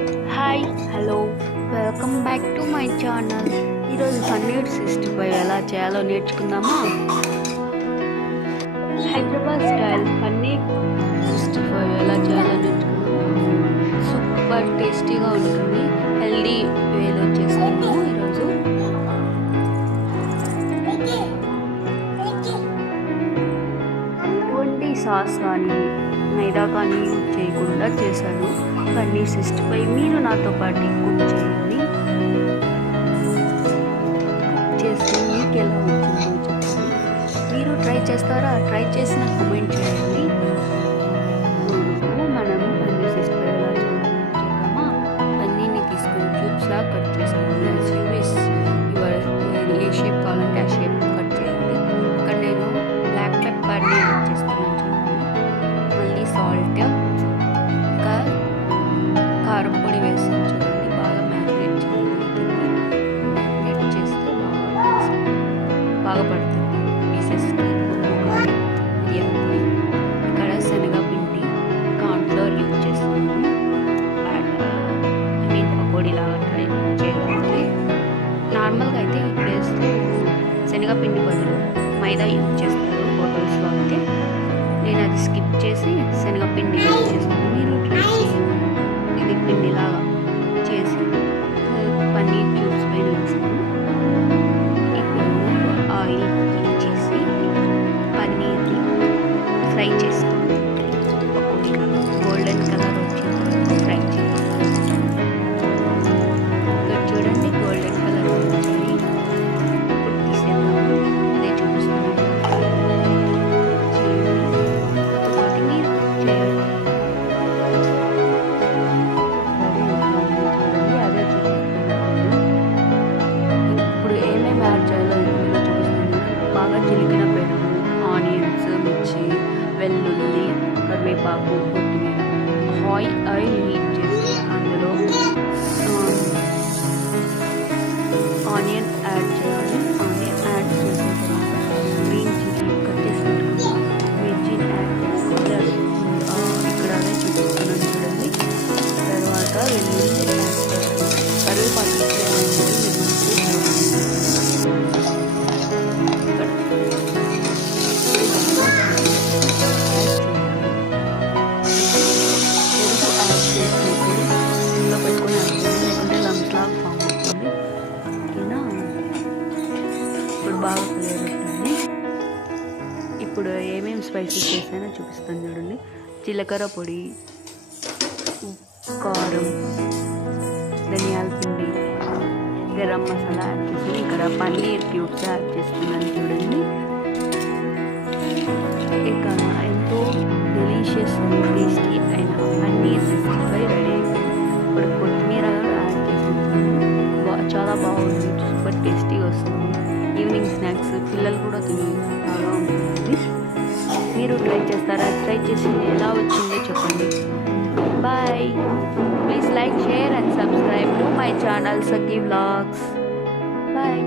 Hi hello welcome back to my channel. ఈరోజు పన్నీర్ 65 ఎలా చేయాలో నేర్చుకుందామా. హైదరాబాద్ స్టైల్ పన్నీర్ 65 ఎలా చేయాలో నేర్చుకుందామా. సూపర్ టేస్టీగా ఉంటుంది. హెల్దీ వేలో చేస్తాము ఈరోజు. ఎటువంటి సాస్ కానీ మైదా కానీ యూజ్ చేయకుండా చేశాను పన్నీర్ 65. మీరు నాతో పాటు కుక్ చేయండి. చేసి మీకు ఎలా వచ్చిందో చెప్పండి. మీరు ట్రై చేస్తారా? ట్రై చేసిన కామెంట్ చేయండి. మనం పన్నీర్ 65 ఎలా చేద్దామా. పన్నీర్ని తీసుకుని క్యూబ్స్లా కట్ చేసుకుని ఏ షేప్ కావాలంటే ఆ షేప్ కట్ చేయండి. ఇక్కడ నేను బ్లాక్ పెప్పర్ని యూజ్ చేస్తున్నాను చూడండి. మళ్ళీ సాల్ట్ ఇంకా కారం పొడి వేసి చూడండి. బాగా మ్యారినేట్ చేయండి. మ్యారినేట్ చేస్తే బాగా పడుతుంది పీసెస్కి. ఇక్కడ శనగపిండి కార్న్ఫ్లోర్ యూజ్ చేస్తున్నాను. పకోడీ లాగా ట్రై చేయడానికి. నార్మల్గా అయితే ఇప్పుడు వేస్తే శనగపిండి బదులు మైదా యూజ్ చేస్తారు హోటల్స్లో అయితే. నేను అది స్కిప్ చేసి శనగపిండి యూజ్ చేస్తాను. మీరు ట్రై చేయండి. ఇది పిండిలాగా చేసి పన్నీర్ క్యూబ్స్ పైన వేస్తాను. ఇప్పుడు ఆయిల్ చేసి పన్నీర్ని ఫ్రై చేస్తాను. గోల్డెన్ కలర్ వచ్చేది ఫ్రై చేయాలి. ఇక్కడ చూడండి గోల్డెన్ కలర్ వచ్చాయి. ఇప్పుడు తీసేద్దాము. అదే చూపిస్తున్నాను. బాగా చిలికిన పెరుగు, ఆనియన్స్, మిర్చి, వెల్లుల్లి, కరివేపాకు, కొత్తిమీర. ఆయిల్ హీట్ చేసి అందులో ఆనియన్ యాడ్ చేయాలి. ఆనియన్ యాడ్ చేసిన తర్వాత గ్రీన్ చిల్లీ కట్ చేసి పెట్టుకున్నాం. మిర్చిని యాడ్ చేసుకోవాలి. ఇక్కడ అదే చూపిస్తున్నాను చూడండి. తర్వాత వెల్లుల్లి యాడ్ చేయాలి. కరివేపాకు బాగా కలియబెట్టండి. ఇప్పుడు ఏమేమి స్పైసెస్ చేసానో చూపిస్తాను చూడండి. జీలకర్ర పొడి, కారం, ధనియాల పిండి, గరం మసాలా యాడ్ చేసి ఇక్కడ పన్నీర్ క్యూబ్స్ యాడ్ చేస్తున్నాను చూడండి. ఇక ఎంతో డెలీషియస్ టేస్టీ అయిన పన్నీర్ 65 రెడీ అయిపోయింది. ఇప్పుడు కొత్తిమీర యాడ్ చేస్తున్నాను. చాలా బాగుంది. సూపర్ టేస్టీగా వస్తుంది. ఈవినింగ్ స్నాక్స్ పిల్లలు కూడా తిని బాగా ఉంటుంది. మీరు ట్రై చేస్తారా? ట్రై చేసి ఎలా వచ్చిందో చెప్పండి. Bye. Please like, share and subscribe to my channel Sakhi vlogs. Bye.